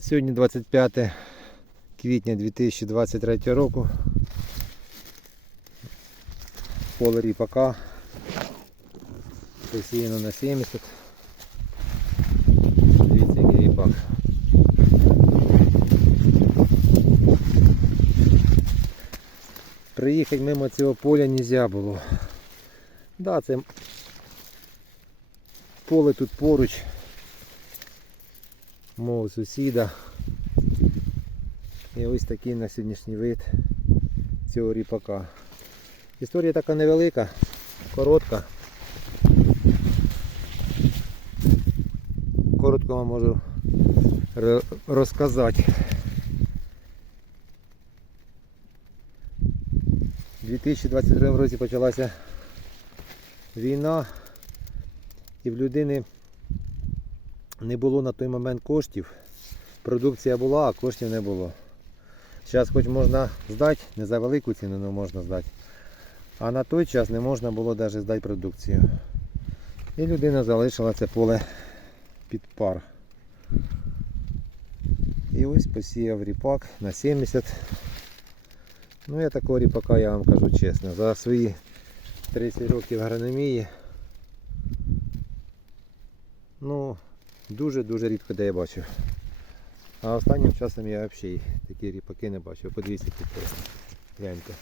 Сьогодні 25 квітня 2023 року. Поле ріпака. Посіяно на 70. Дивіться, який ріпак. Приїхати мимо цього поля не можна було. Да, це поле тут поруч. Мого сусіда. І ось такий на сьогоднішній вид цього ріпака. Історія така невелика, коротка. Коротко вам можу розказати. У 2022 році почалася війна і в людини не було на той момент коштів. Продукція була, а коштів не було. Зараз хоч можна здати, не за велику ціну, але можна здати. А на той час не можна було навіть здати продукцію. І людина залишила це поле під пар. І ось посіяв ріпак на 70. Ну я такого ріпака, я вам кажу чесно, за свої 30 років агрономії. Ну, дуже-дуже рідко де я бачу. А останнім часом я взагалі такі ріпаки не бачив. Подивіться тут. Гляньте.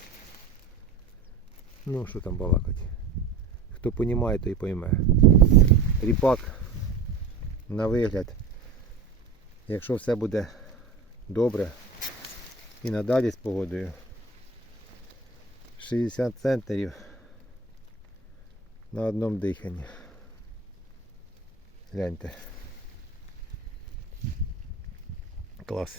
Ну, що там балакать. Хто понімає, той пойме. Ріпак на вигляд. Якщо все буде добре і надалі з погодою. 60 центнерів на одному диханні. Гляньте. Клас.